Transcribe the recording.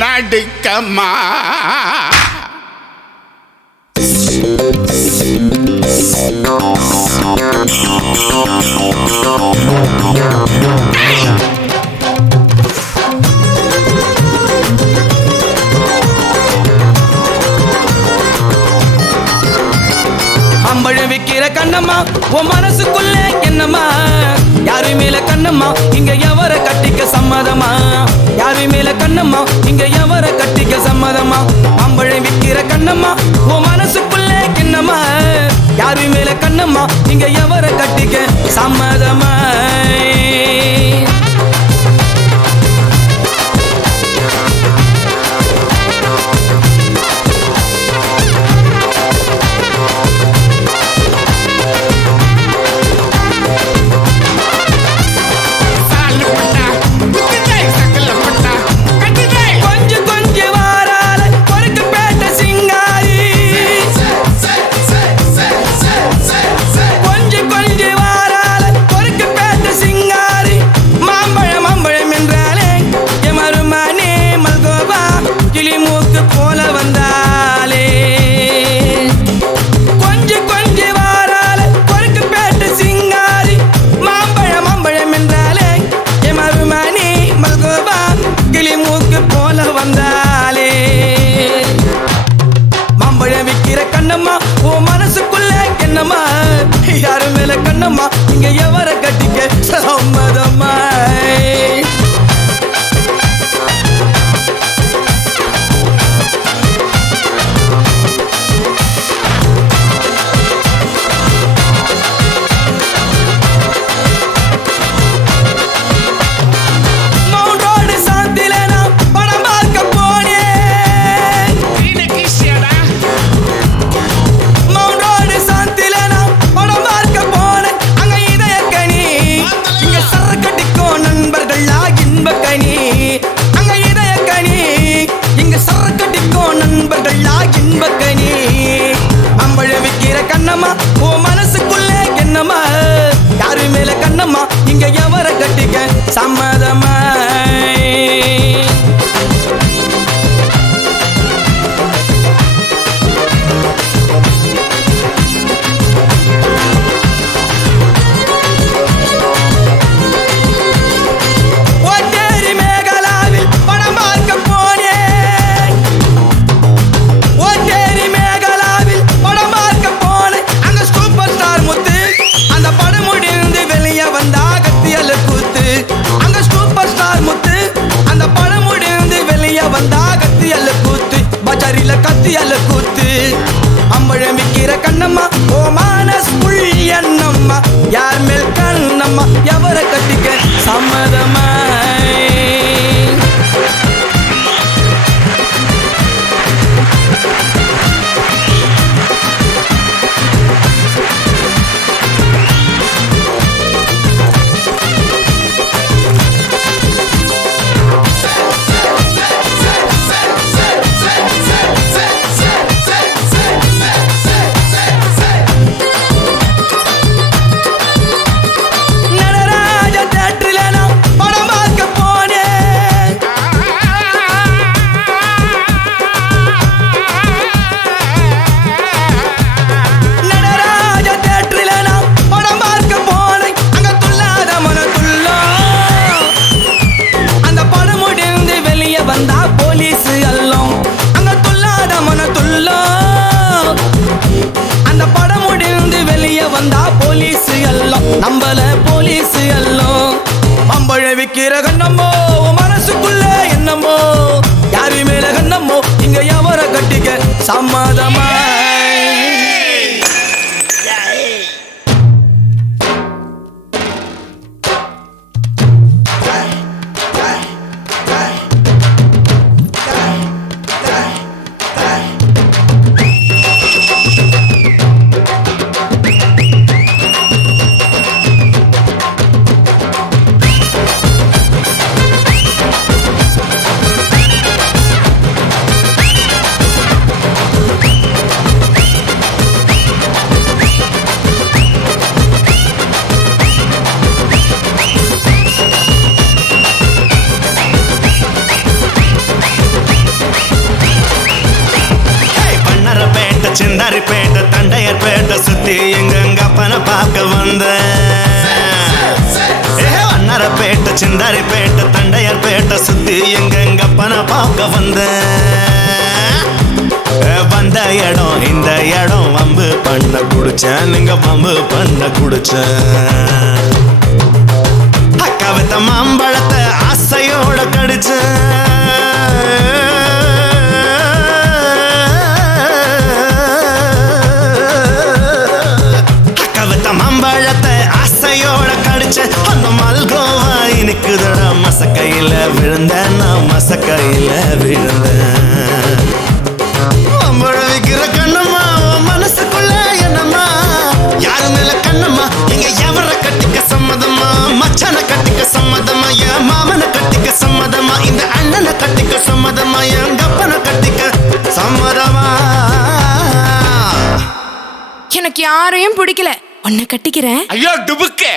நடுக்கமா அம்பழம் விக்கிற கண்ணம்மா உன் மனசுக்குள்ள என்னம்மா யாரு மேல கண்ணம்மா இங்க எவர கட்டிக்க சம்மதமா யாரு மேல கண்ணம்மா இங்க எவர கட்டிக்க சம்மதமா அம்பழம் விக்கிற கண்ணம்மா உன் மனசுக்குள்ள என்னம்மா யாரு மேல கண்ணம்மா இங்க எவர கட்டிக்க சம்மதமா யாரு மேல கண்ணம்மா இங்க எவர கட்டிக்க சம்மதமா கண்ணம்மா உன் மனசுக்குள்ள என்னம்மா யாரு மேல கண்ணம்மா இங்க எவர கட்டிக்க சம்மதமா கத்தியால கூத்து அம்பழம் விக்கிற கண்ணம்மா ஓ மானஸ் புள் என்னம்மா யார் மேல் கண்ணம்மா எவர கட்டிக்க சம்மதமா நம்பல போலீஸ் எல்லாம் அம்பழ விக்கிற கண்ணம்மோ மனசுக்குள்ள என்னமோ யாரு மேல கண்ணம்மோ இங்க எவர கட்டிக்க சம்மதமா சிந்தாரி பேட்டை தண்டையார் பேட்டை சுத்தி எங்க பண பார்க்க வந்த இடம் இந்த இடம் வம்பு பண்ண குடிச்சேன் நீங்க வம்பு பண்ண குடிச்சேன் அக்காவத்த மாம்பழத்தை ஆசையோட கடிச்சேன் மாம்பழத்தை ஆசையோட கடிச்ச அந்த மல்கோவா இனிக்குதடா மசக்கையில விழுந்தேன் நான் மசக்கையில விழுந்தேன் மாம்பழம் விக்கிற கண்ணம்மா மனசுக்குள்ள என்னம்மா யாரு மேல கண்ணம்மா இங்க எவர கட்டிக்க சம்மதமா மச்சான கட்டிக்க சம்மதமா என் மாமனை கட்டிக்க சம்மதமா இந்த அண்ணனை கட்டிக்க சம்மதமா என் கப்பனை கட்டிக்க சம்மதமா எனக்கு யாரையும் பிடிக்கல உன்னை கட்டிக்கிறேன் ஐயோ டுபுக்கு